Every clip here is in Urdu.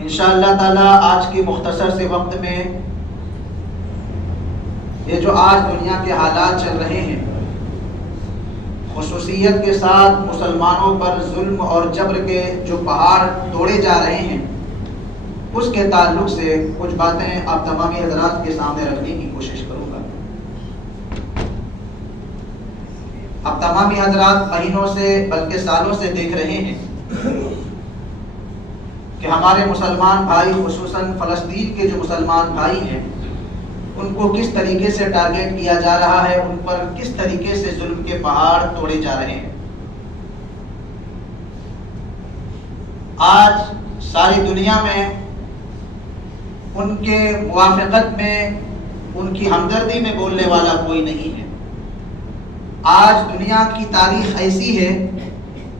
انشاءاللہ تعالی آج کے مختصر سے وقت میں یہ جو آج دنیا کے حالات چل رہے ہیں، خصوصیت کے ساتھ مسلمانوں پر ظلم اور جبر کے جو پہاڑ توڑے جا رہے ہیں، اس کے تعلق سے کچھ باتیں آپ تمامی حضرات کے سامنے رکھنے کی کوشش کروں گا۔ اب تمامی حضرات مہینوں سے بلکہ سالوں سے دیکھ رہے ہیں کہ ہمارے مسلمان بھائی، خصوصاً فلسطین کے جو مسلمان بھائی ہیں، ان کو کس طریقے سے ٹارگیٹ کیا جا رہا ہے، ان پر کس طریقے سے ظلم کے پہاڑ توڑے جا رہے ہیں۔ آج ساری دنیا میں ان کے موافقت میں، ان کی ہمدردی میں بولنے والا کوئی نہیں ہے۔ آج دنیا کی تاریخ ایسی ہے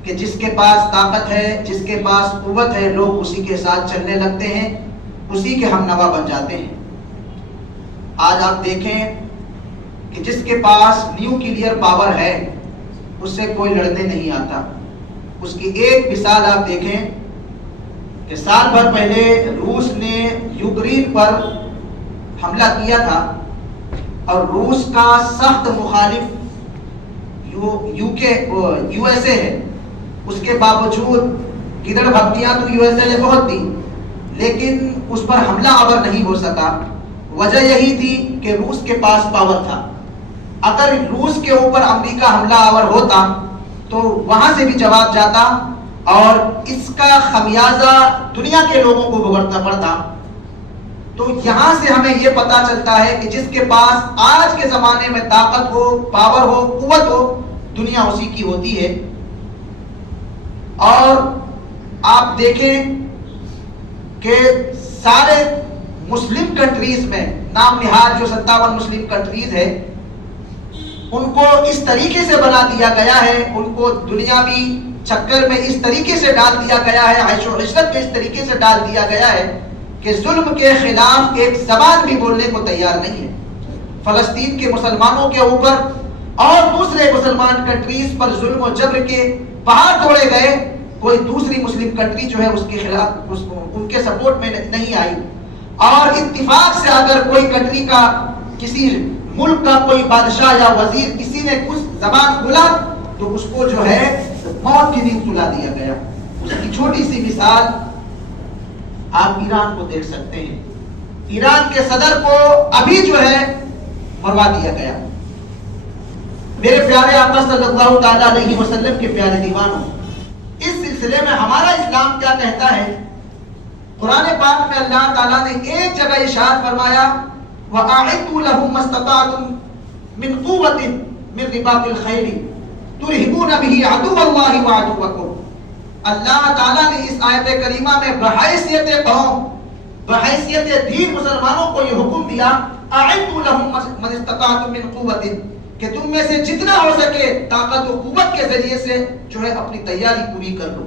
کہ جس کے پاس طاقت ہے، جس کے پاس قوت ہے، لوگ اسی کے ساتھ چلنے لگتے ہیں، اسی کے ہم نوا بن جاتے ہیں۔ آج آپ دیکھیں کہ جس کے پاس نیوکلیئر پاور ہے، اس سے کوئی لڑنے نہیں آتا۔ اس کی ایک مثال آپ دیکھیں کہ سال بھر پہلے روس نے یوکرین پر حملہ کیا تھا، اور روس کا سخت مخالف یو ایس اے ہے۔ اس کے باوجود گدڑ بھبتیاں تو یو ایس اے نے بہت دی، لیکن اس پر حملہ آور نہیں ہو سکا۔ وجہ یہی تھی کہ روس کے پاس پاور تھا۔ اگر روس کے اوپر امریکہ حملہ آور ہوتا تو وہاں سے بھی جواب جاتا، اور اس کا خمیازہ دنیا کے لوگوں کو بھگتنا پڑتا۔ تو یہاں سے ہمیں یہ پتا چلتا ہے کہ جس کے پاس آج کے زمانے میں طاقت ہو، پاور ہو، قوت ہو، دنیا اسی کی ہوتی ہے۔ اور آپ دیکھیں کہ سارے مسلم کنٹریز میں، نام نہاد جو 57 مسلم کنٹریز ہے، ان کو اس طریقے سے بنا دیا گیا ہے، ان کو دنیاوی چکر میں اس طریقے سے ڈال دیا گیا ہے، عیش و عشرت میں اس طریقے سے ڈال دیا گیا ہے کہ ظلم کے خلاف ایک زبان بھی بولنے کو تیار نہیں ہے۔ فلسطین کے مسلمانوں کے اوپر اور دوسرے مسلمان کنٹریز پر ظلم و جبر کے پہاڑ توڑے گئے، کوئی دوسری مسلم کنٹری جو ہے اس کے خلاف ان کے سپورٹ میں نہیں آئی۔ اور اتفاق سے اگر کوئی کنٹری کا، کسی ملک کا کوئی بادشاہ یا وزیر کسی نے کچھ زبان کھولا تو اس کو جو ہے موت کی نیند سلا دیا گیا۔ اس کی چھوٹی سی مثال آپ ایران کو دیکھ سکتے ہیں۔ ایران کے صدر کو ابھی جو ہے مروا دیا گیا۔ میرے پیارے آقا صلی اللہ تعالی علیہ وسلم کے پیارے دیوانوں، اس سلسلے میں ہمارا اسلام کیا کہتا ہے؟ قرآن پاک میں اللہ تعالیٰ نے ایک جگہ ارشاد فرمایا، وَأَعِدُّوا لَهُم مَّا اسْتَطَعْتُم مِّن قُوَّةٍ مِّن رِّبَاطِ الْخَيْلِ تُرْهِبُونَ بِهِ عَدُوَّ اللَّهِ وَعَدُوَّكُمْ۔ اللہ تعالیٰ نے اس آیت کریمہ میں بحیثیت قوم، بحیثیت دین مسلمانوں کو یہ حکم دیا، أَعِدُّوا لَهُم مَّا اسْتَطَعْتُم مِّن قُوَّةٍ، کہ تم میں سے جتنا ہو سکے طاقت و قوت کے ذریعے سے جو ہے اپنی تیاری پوری کر لو۔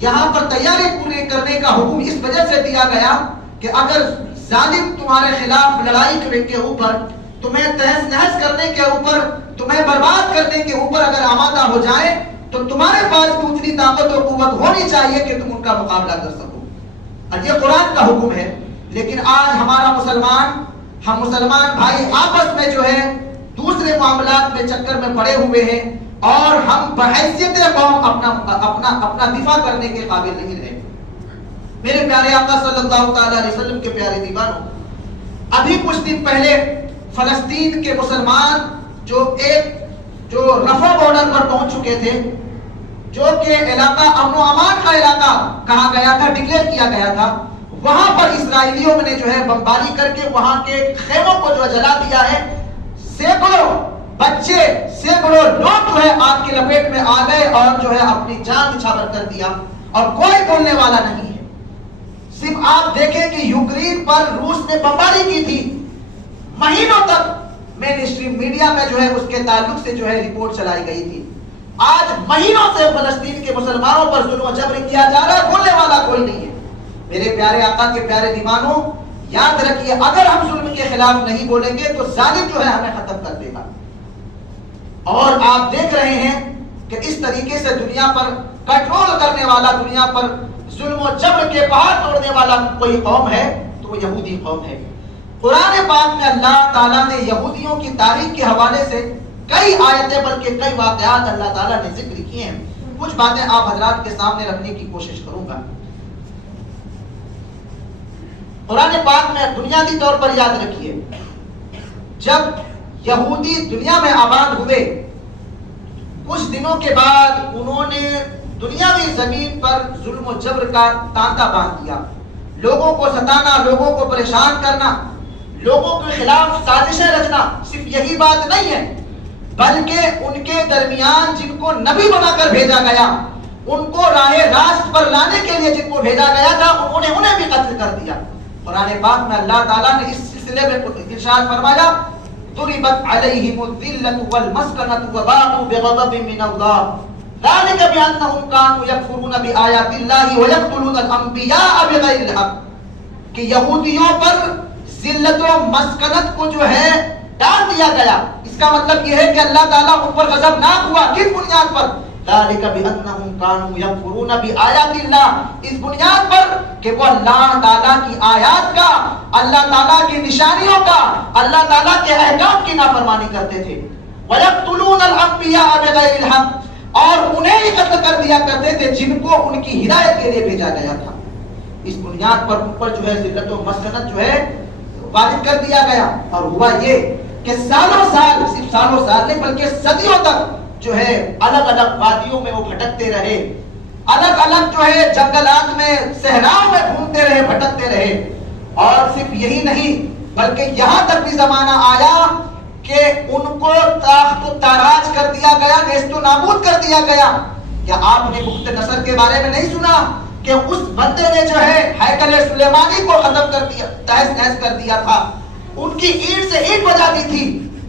یہاں پر تیاری پوری کرنے کا حکم اس وجہ سے دیا گیا کہ اگر ظالم تمہارے خلاف لڑائی کے اوپر، تمہیں تہس نہس کرنے کے اوپر، تمہیں برباد کرنے کے اوپر اگر آمادہ ہو جائے تو تمہارے پاس بھی اتنی طاقت و قوت ہونی چاہیے کہ تم ان کا مقابلہ کر سکو۔ اور یہ قرآن کا حکم ہے۔ لیکن آج ہم مسلمان بھائی آپس میں جو ہے دوسرے معاملات میں چکر میں پڑے ہوئے ہیں، اور ہم بحیثیت قوم اپنا دفاع کرنے کے قابل نہیں رہے۔ میرے پیارے آقا صلی اللہ تعالی علیہ وسلم کے پیارے دیوانوں، ابھی کچھ دن پہلے فلسطین کے مسلمان جو رفح بارڈر پر پہنچ چکے تھے، جو کہ علاقہ امن و امان کا علاقہ کہا گیا تھا، ڈکلیئر کیا گیا تھا، وہاں پر اسرائیلیوں نے جو ہے بمباری کر کے وہاں کے خیموں کو جو جلا دیا ہے۔ سینکڑوں بچے، سینکڑوں لوگ جو ہے آگ کی لپیٹ میں آ گئے اور جو ہے اپنی جان نچھاور کر دیا، اور کوئی بولنے والا نہیں ہے۔ صرف آپ دیکھیں کہ یوکرین پر روس نے بمباری کی تھی، مہینوں تک مین اسٹریم میڈیا میں جو ہے اس کے تعلق سے جو ہے رپورٹ چلائی گئی تھی۔ آج مہینوں سے فلسطین کے مسلمانوں پر ظلم و جبر کیا جا رہا ہے، بولنے والا کوئی نہیں ہے۔ میرے پیارے آقا کے پیارے دیوانوں، یاد رکھیے اگر ہم ظلم کے خلاف نہیں بولیں گے تو ظالم جو ہے ہمیں ختم کر دے گا۔ اور آپ دیکھ رہے ہیں کہ اس طریقے سے دنیا پر کنٹرول کرنے والا، دنیا پر ظلم و جبر کے پہاڑ توڑنے والا کوئی قوم ہے تو وہ یہودی قوم ہے۔ قرآن پاک میں اللہ تعالیٰ نے یہودیوں کی تاریخ کے حوالے سے کئی آیتیں بلکہ کئی واقعات اللہ تعالیٰ نے ذکر کیے ہیں۔ کچھ باتیں آپ حضرات کے سامنے رکھنے کی کوشش کروں گا۔ قرآن پاک میں بنیادی طور پر یاد رکھیے، جب یہودی دنیا میں آباد ہوئے کچھ دنوں کے بعد انہوں نے دنیاوی زمین پر ظلم و جبر کا تانتا باندھ دیا، لوگوں کو ستانا، لوگوں کو پریشان کرنا، لوگوں کے خلاف سازشیں رچنا۔ صرف یہی بات نہیں ہے بلکہ ان کے درمیان جن کو نبی بنا کر بھیجا گیا، ان کو راہ راست پر لانے کے لیے جن کو بھیجا گیا تھا، انہیں بھی قتل کر دیا۔ قرآن پاک میں اللہ تعالیٰ نے اس سلسلے میں ارشاد فرمایا، ضربت علیہم الذلۃ والمسکنۃ وباءوا بغضب من اللہ ذلک بانہم کانوا یکفرون بآیات اللہ ویقتلون الانبیاء بغیر الحق، کہ یہودیوں پر ذلت و مسکنت کو جو ہے ڈال دیا گیا۔ اس کا مطلب یہ ہے کہ اللہ تعالیٰ ان پر غضبناک ہوا۔ کس بنیاد پر؟ ذالک بانہم کانوا یکفرون بآیات اللہ، اس بنیاد پر کہ وہ اللہ تعالیٰ کی آیات کا، اللہ تعالیٰ کی نشانیوں کا، اللہ تعالیٰ کے احکام کی نافرمانی کرتے تھے۔ ویقتلون الانبیاء بغیر الحق، اور انہیں ہی قتل کر دیا کرتے تھے جن کو ان کی ہدایت کے لیے بھیجا گیا تھا۔ اس بنیاد پر ان پر جو ہے ذلت و مسکنت جو ہے وارد کر دیا گیا، اور ہوا یہ کہ سالوں سال، صرف سالوں سال نہیں بلکہ صدیوں تک جو ہے الگ الگ وادیوں میں وہ بھٹکتے رہے، الگ الگ جو ہے جنگلات میں، صحراؤں میں گھومتے رہے، بھٹکتے رہے۔ اور صرف یہی نہیں بلکہ یہاں تک بھی زمانہ آیا کہ ان کو تاخت و تاراج کر دیا گیا، نیست و نابود کر دیا گیا۔ کیا آپ نے بخت نصر کے بارے میں نہیں سنا کہ اس بندے نے جو ہے ہیکل سلیمانی کو ختم کر دیا، تہس نہس کر دیا تھا، ان کی اینٹ سے اینٹ بجا دی تھی۔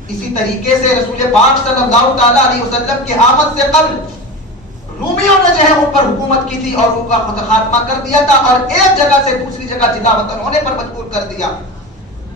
اسی طریقے سے رسول پاک صلی اللہ تعالی علیہ وسلم کے آمد سے قبل رومیوں نے جو ہے ان پر حکومت کی تھی اور ان کا خاتمہ کر دیا تھا، اور ایک جگہ سے دوسری جگہ جلا وطن ہونے پر مجبور کر دیا۔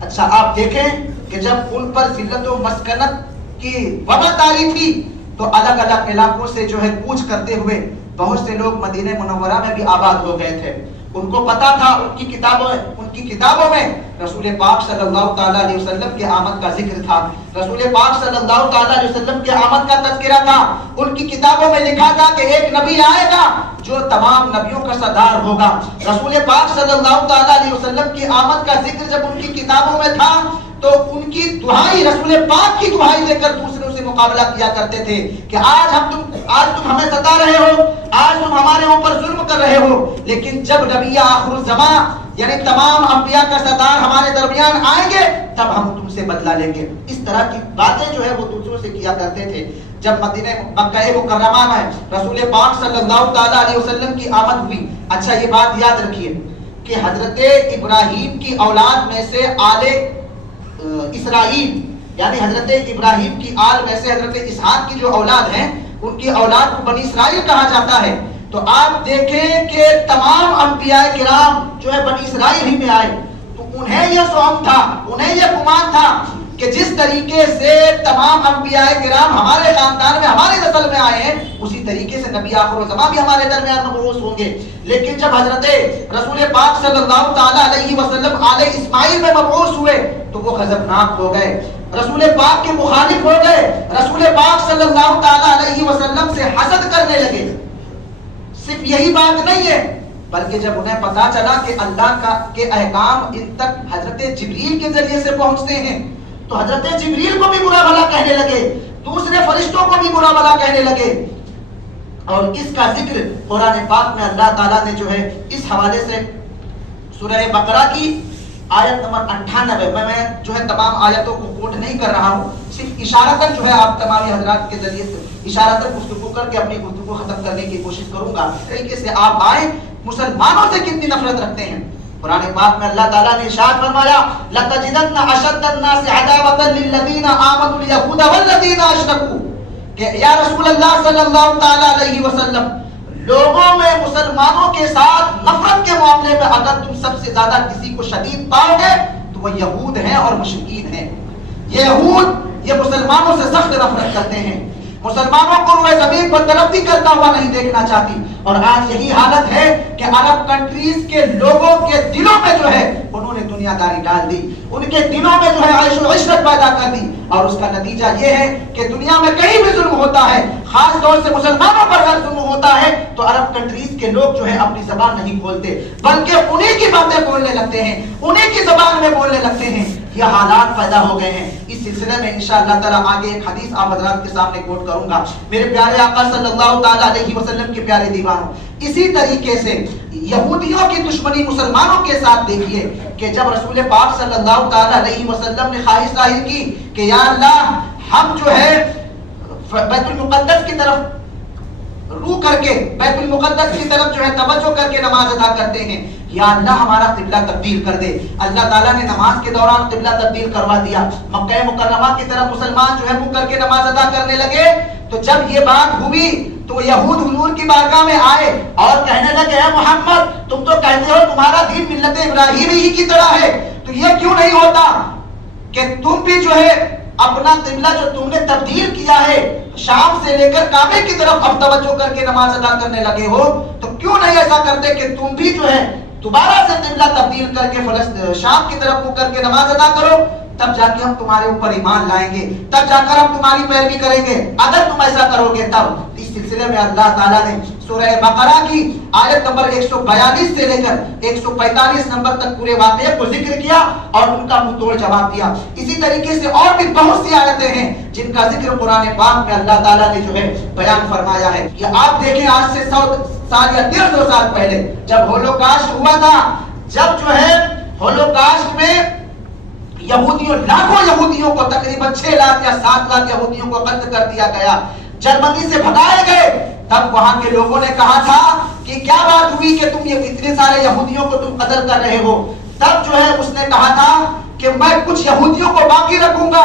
اچھا آپ دیکھیں کہ جب ان پر ذلت و مسکنت کی وبا طاری تھی تو الگ الگ علاقوں سے جو ہے کوچ کرتے ہوئے بہت سے لوگ مدینہ منورہ میں بھی آباد ہو گئے تھے۔ ان کو پتا تھا، ان کی کتابوں میں رسول پاک صلی اللہ تعالی علیہ وسلم کے آمد کا ذکر تھا، رسول پاک صلی اللہ تعالی علیہ وسلم کے آمد کا تذکرہ تھا۔ ان کی کتابوں میں لکھا تھا کہ ایک نبی آئے گا جو تمام نبیوں کا سردار ہوگا۔ رسول پاک صلی اللہ تعالی علیہ وسلم کی آمد کا ذکر جب ان کی کتابوں میں تھا تو ان کی دعائی، رسول پاک کی دعائی دے کر دوسروں سے مقابلہ کیا کرتے تھے کہ آج تم ہمیں ستا رہے ہو، آج تم ہمارے اوپر ظلم کر رہے ہو، لیکن جب نبی آخر الزمان یعنی تمام انبیاء کا سردار ہمارے درمیان آئیں گے تب ہم تم سے بدلہ لیں گے۔ اس طرح کی باتیں جو ہے وہ دوسروں سے کیا کرتے تھے۔ جب مدینہ مکہ مکرمہ میں رسول پاک صلی اللہ تعالی علیہ وسلم کی آمد ہوئی، اچھا یہ بات یاد رکھیے کہ حضرت ابراہیم کی اولاد میں سے آل اسرائیل یعنی حضرت ابراہیم کی آل میں سے حضرت اسحاق کی جو اولاد ہیں ان کی اولاد کو بنی اسرائیل کہا جاتا ہے۔ تو آپ دیکھیں کہ تمام انبیاء کرام جو ہے بنی اسرائیل ہی میں آئے، تو انہیں یہ سوم تھا، انہیں یہ گمان تھا کہ جس طریقے سے تمام انبیاء کرام ہمارے خاندان میں، ہمارے نسل میں آئے ہیں، اسی طریقے سے نبی آخر الزمان بھی ہمارے درمیان مبعوث ہوں گے۔ لیکن جب حضرت رسول پاک صلی اللہ تعالی علیہ وسلم آل اسماعیل میں مبعوث ہوئے تو وہ غضبناک ہو گئے، رسول پاک کے مخالف ہو گئے، رسول پاک صلی اللہ تعالی علیہ وسلم سے حسد کرنے لگے۔ صرف یہی بات نہیں ہے بلکہ جب انہیں پتا چلا کہ اللہ کے احکام ان تک حضرت جبریل کے ذریعے سے پہنچتے ہیں تو حضرت جبریل کو بھی برا بھلا کہنے لگے، دوسرے فرشتوں کو بھی برا بھلا کہنے لگے۔ اور اس کا ذکر قرآن پاک میں اللہ تعالیٰ نے جو ہے اس حوالے سے سورہ بقرہ کی آیت نمبر 98 میں جو ہے تمام آیتوں کو کوٹ نہیں کر رہا ہوں، صرف اشارتاً جو ہے آپ تمام حضرات کے ذریعے سے اشارتاً گفتگو کر کے اپنی گفتگو ختم کرنے کی کوشش کروں گا۔ اس طریقے سے آپ آئیں مسلمانوں سے کتنی نفرت رکھتے ہیں۔ قرآن پاک میں اللہ تعالیٰ نے ارشاد فرمایا لَتَجِدَنَّ أَشَدَّ النَّاسِ عَدَاوَةً لِلَّذِينَ آمَنُوا الْيَهُودَ وَالَّذِينَ أَشْرَكُوا، کہ یا رسول اللہ صلی اللہ تعالی علیہ وسلم لوگوں میں مسلمانوں کے ساتھ نفرت کے معاملے میں اگر تم سب سے زیادہ کسی کو شدید پاؤ گے تو وہ یہود ہیں اور مشرکین ہیں۔ یہ یہود یہ مسلمانوں سے سخت نفرت کرتے ہیں، مسلمانوں کو روئے زمین پر ترقی کرتا ہوا نہیں دیکھنا چاہتی، اور آج یہی حالت ہے کہ عرب کنٹریز کے لوگوں کے دلوں میں جو ہے انہوں نے دنیا داری ڈال دی، ان کے دلوں میں جو ہے عیش و عشرت پیدا کر دی، اور اس کا نتیجہ یہ ہے کہ دنیا میں کہیں بھی ظلم ہوتا ہے، خاص طور سے مسلمانوں پر اگر ظلم ہوتا ہے تو عرب کنٹریز کے لوگ جو ہے اپنی زبان نہیں کھولتے، بلکہ انہیں کی باتیں بولنے لگتے ہیں، انہیں کی زبان میں بولنے لگتے ہیں۔ یہ حالات پیدا ہو گئے ہیں۔ اس سلسلے میں انشاءاللہ تعالی آگے ایک حدیث آپ حضرات کے سامنے کوٹ کروں گا۔ میرے پیارے آقا صلی اللہ تعالی علیہ وسلم کے پیارے دیوانوں، اسی طریقے سے یہودیوں کی دشمنی مسلمانوں کے ساتھ دیکھیے کہ جب رسول پاک صلی اللہ تعالی علیہ وسلم نے خواہش ظاہر کی کہ یا اللہ ہم جو ہے بیت المقدس کی طرف روح کر کے بیت المقدس کی طرف جو ہے توجہ کر کے نماز ادا کرتے ہیں، یا اللہ ہمارا قبلہ تبدیل کر دے۔ اللہ تعالیٰ نے نماز کے دوران قبلہ تبدیل کروا دیا، مکہ مکرمہ کی طرف مسلمان جو ہے منہ کر کے نماز ادا کرنے لگے۔ تو جب یہ بات ہوئی تو یہود حضور کی بارگاہ میں آئے اور کہنے لگے اے محمد تم تو کہتے ہو تمہارا دین ملت ابراہیمی ہی کی طرح ہے، تو یہ کیوں نہیں ہوتا کہ تم بھی جو ہے اپنا قبلہ جو تم نے تبدیل کیا ہے شام سے لے کر کعبے کی طرف اب توجہ کر کے نماز ادا کرنے لگے ہو، تو کیوں نہیں ایسا کرتے کہ تم بھی جو ہے دوبارہ سے قبلہ تبدیل کر کے شام کی طرف منہ کر کے نماز ادا کرو، تب جا کے ہم تمہارے اوپر ایمان لائیں گے، تب جا کر ہم تمہاری پیروی کریں گے، اگر تم ایسا کرو گے تب۔ اس سلسلے میں اللہ تعالیٰ نے سورہ بقرہ کی آیت نمبر 142 سے لے کر 145 نمبر تک پورے واقعے کو ذکر کیا اور ان کا منہ توڑ جواب دیا۔ اسی طریقے سے اور بھی بہت سی آیتیں ہیں جن کا ذکر قرآن پاک میں اللہ تعالیٰ نے جو ہے بیان فرمایا ہے۔ یہ آپ دیکھیں آج سے 100 سال یا 150 سال پہلے جب ہولوکاسٹ ہوا تھا، جب جو ہے ہولوکاسٹ میں یہودیوں لاکھوں یہودیوں کو تقریباً 6 لاکھ یا 7 لاکھ یہودیوں کو قتل کر دیا گیا، جرمنی سے بھگائے گئے، تب وہاں کے لوگوں نے کہا تھا کہ کیا بات ہوئی کہ تم یہ اتنے سارے یہودیوں کو تم قتل کر رہے ہو؟ تب جو ہے اس نے کہا تھا کہ میں کچھ یہودیوں کو باقی رکھوں گا،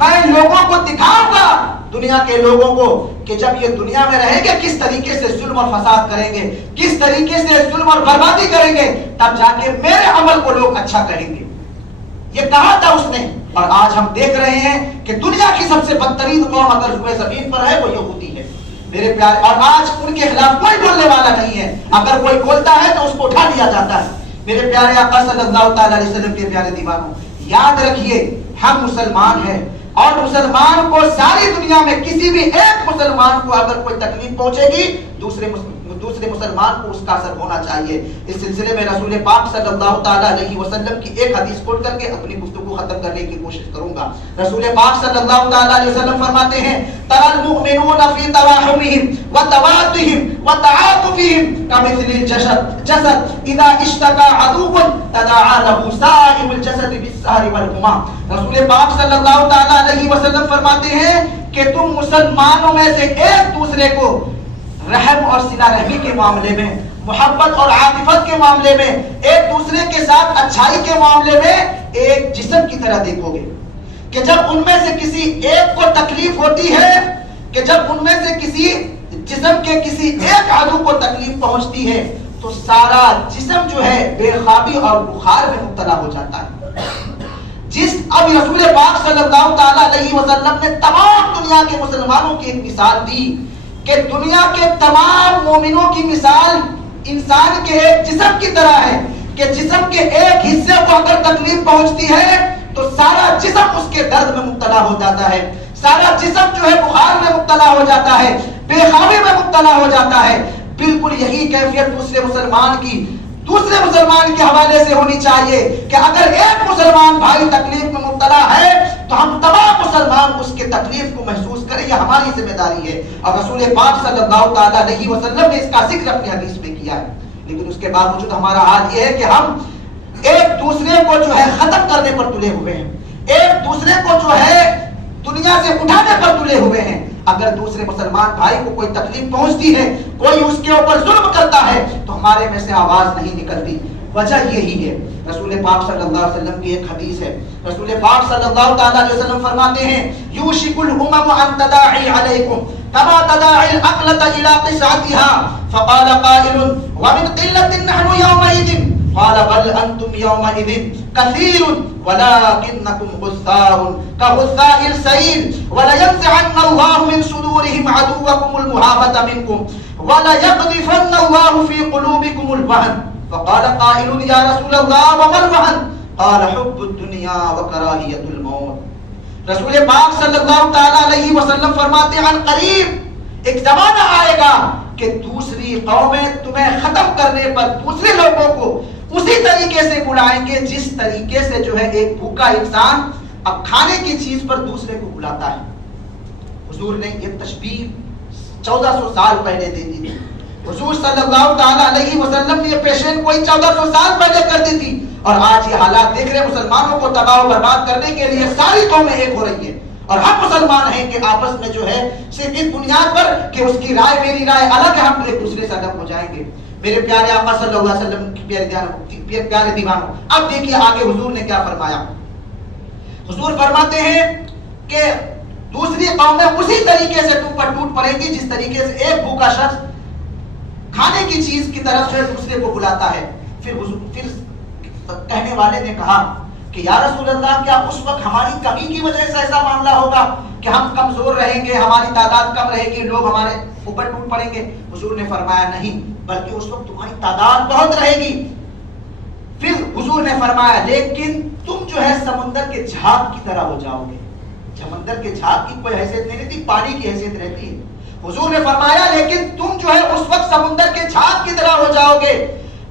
میں لوگوں کو دکھاؤں گا، دنیا کے لوگوں کو، کہ جب یہ دنیا میں رہیں گے کس طریقے سے ظلم اور فساد کریں گے، کس طریقے سے ظلم اور بربادی کریں گے، تب جا کے میرے عمل کو لوگ اچھا کہیں گے۔ یہ کہا تھا اس نے، اور آج ہم دیکھ رہے ہیں کہ دنیا کی سب سے بدترین قوم اگر روئے زمین پر ہے وہ یہودی ہے میرے پیارے، اور آج ان کے خلاف کوئی بولنے والا نہیں ہے، اگر کوئی بولتا ہے تو اس کو اٹھا لیا جاتا ہے۔ میرے پیارے آقا صلی اللہ تعالی علیہ وسلم کے پیارے دیوانوں، یاد رکھیے ہم مسلمان ہیں، اور مسلمان کو ساری دنیا میں کسی بھی ایک مسلمان کو اگر کوئی تکلیف پہنچے گی دوسرے مسلمان کو اس کا اثر ہونا چاہیے۔ اس سلسلے میں رسول پاک صلی اللہ تعالی علیہ وسلم کی ایک حدیث کوٹ کر کے اپنی گفتگو ختم کرنے کی کوشش کروں گا۔ رسول پاک صلی اللہ تعالی علیہ وسلم فرماتے ہیں ترى المؤمنون في تراحمهم وتوادهم وتعاطفهم كمثل الجسد اذا اشتكى عضو تداعى له سائر الجسد بالسهر والحمى۔ رسول پاک صلی اللہ تعالی علیہ وسلم فرماتے ہیں کہ تم مسلمانوں میں سے ایک دوسرے کو رحم اور صلہ رحمی کے معاملے میں، محبت اور عاطفت کے معاملے میں، ایک دوسرے کے ساتھ اچھائی کے معاملے میں ایک جسم کی طرح دیکھو گے کہ جب ان میں سے کسی ایک کو تکلیف ہوتی ہے، کہ جب ان میں سے کسی جسم کے کسی ایک عضو کو تکلیف پہنچتی ہے تو سارا جسم جو ہے بے خوابی اور بخار میں مبتلا ہو جاتا ہے۔ اب رسول پاک صلی اللہ تعالی علیہ وسلم نے تمام دنیا کے مسلمانوں کی ایک مثال دی کہ دنیا کے تمام مومنوں کی مثال انسان کے ایک جسم کی طرح ہے کہ جسم کے ایک حصے کو اگر تکلیف پہنچتی ہے تو سارا جسم اس کے درد میں مبتلا ہو جاتا ہے، سارا جسم جو ہے بخار میں مبتلا ہو جاتا ہے، بے خوابی میں مبتلا ہو جاتا ہے۔ بالکل یہی کیفیت دوسرے مسلمان کے حوالے سے ہونی چاہیے کہ اگر ایک مسلمان بھائی تکلیف میں مبتلا ہے تو ہم تمام مسلمان اس کے تکلیف کو محسوس کریں، یہ ہماری ذمہ داری ہے۔ اور رسول پاک صلی اللہ تعالی علیہ وسلم نے اس کا ذکر اپنی حدیث میں کیا ہے، لیکن اس کے باوجود ہمارا حال یہ ہے کہ ہم ایک دوسرے کو جو ہے ختم کرنے پر تلے ہوئے ہیں، ایک دوسرے کو جو ہے دنیا سے اٹھانے پر تلے ہوئے ہیں۔ اگر دوسرے مسلمان بھائی کو کوئی تکلیف پہنچتی ہے، کوئی اس کے اوپر ظلم کرتا ہے تو ہمارے میں سے آواز نہیں نکلتی۔ وجہ یہی ہے، رسول پاک صلی اللہ علیہ وسلم کی ایک حدیث ہے، رسول پاک صلی اللہ تعالی علیہ وسلم فرماتے ہیں یوشک الامم ان تداعی علیکم کما تداعی الاقلۃ الی قصعتها فقال قائل ومن قلۃ نحن یومئذ قال بل انتم يومئذ كثير ولكنكم غثاء كغثاء السيل ولينزعن الله من صدورهم عدوكم المهابة منكم وليقذفن الله في قلوبكم الوهن فقال قائل يا رسول الله وما الوهن قال حب الدنيا وكراهية الموت۔ رسول پاک صلی اللہ تعالی علیہ وسلم فرماتے ہیں قریب ایک زمانہ آئے گا کہ دوسری قومیں تمہیں ختم کرنے پر دوسرے لوگوں کو اسی طریقے سے بلائیں گے جس طریقے سے جو ہے ایک بھوکا انسان اب کھانے کی چیز پر دوسرے کو بلاتا ہے۔ حضور نے یہ تشبیہ 1400 سال پہلے دے دی تھی۔ حضور صلی اللہ تعالی علیہ وسلم نے یہ پیشین کوئی 1400 سال پہلے کر دی تھی، اور آج یہ حالات دیکھ رہے مسلمانوں کو تباہ و برباد کرنے کے لیے ساری قومیں ایک ہو رہی ہیں، اور ہم مسلمان ہیں کہ آپس میں جو ہے صرف اس بنیاد پر کہ اس کی رائے میری رائے الگ ہے ہم ایک دوسرے سے الگ ہو جائیں گے۔ میرے پیارے آقا صلی اللہ علیہ وسلم کی پیارے دیوانوں، اب دیکھیے آگے حضور نے کیا فرمایا۔ حضور فرماتے ہیں کہ دوسری قومیں اسی طریقے سے تم پر ٹوٹ پڑیں گی جس طریقے سے ایک بھوکا شخص کھانے کی چیز کی طرف سے دوسرے کو بلاتا ہے۔ پھر کہنے والے نے کہا کہ یا رسول اللہ کیا اس وقت ہماری کمی کی وجہ سے ایسا معاملہ ہوگا کہ ہم کمزور رہیں گے، ہماری تعداد کم رہے گی، لوگ ہمارے اوپر ٹوٹ پڑیں گے؟ حضور نے فرمایا نہیں، بلکہ اس وقت تمہاری تعداد بہت رہے گی۔ پھر حضور نے فرمایا لیکن تم جو ہے سمندر کے جھاگ کی طرح ہو جاؤ گے۔ سمندر کے جھاگ کی کوئی حیثیت نہیں رہتی، پانی کی حیثیت رہتی ہے۔ حضور نے فرمایا لیکن تم جو ہے اس وقت سمندر کے جھاگ کی طرح ہو جاؤ گے،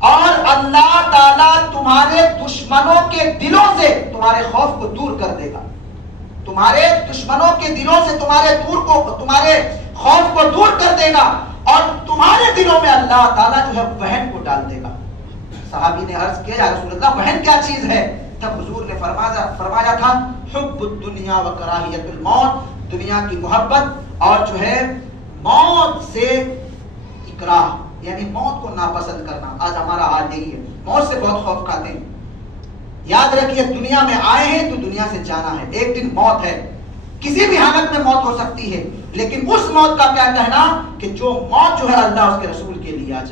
اور اللہ تعالیٰ تمہارے دشمنوں کے دلوں سے تمہارے خوف کو دور کر دے گا۔ تمہارے دشمنوں کے دلوں سے تمہارے خوف کو دور کر دے گا، اور تمہارے دلوں میں اللہ تعالیٰ جو ہے وہن کو ڈال دے گا۔ صحابی نے عرض کیا یا رسول اللہ وہن کیا چیز ہے؟ تب حضور نے فرمایا تھا حب الدنیا و کراہیت الموت، دنیا کی محبت اور جو ہے موت سے اکراہ، یعنی موت کو ناپسند کرنا۔ آج ہمارا حال یہی ہے، موت سے بہت خوف کھاتے ہیں۔ یاد رکھیے دنیا میں آئے ہیں تو دنیا سے جانا ہے، ایک دن موت ہے، کسی بھی حالت میں موت ہو سکتی ہے، لیکن اس موت کا کیا کہنا کہ جو موت جو ہے اللہ اس کے رسول کے لیے آ جائے۔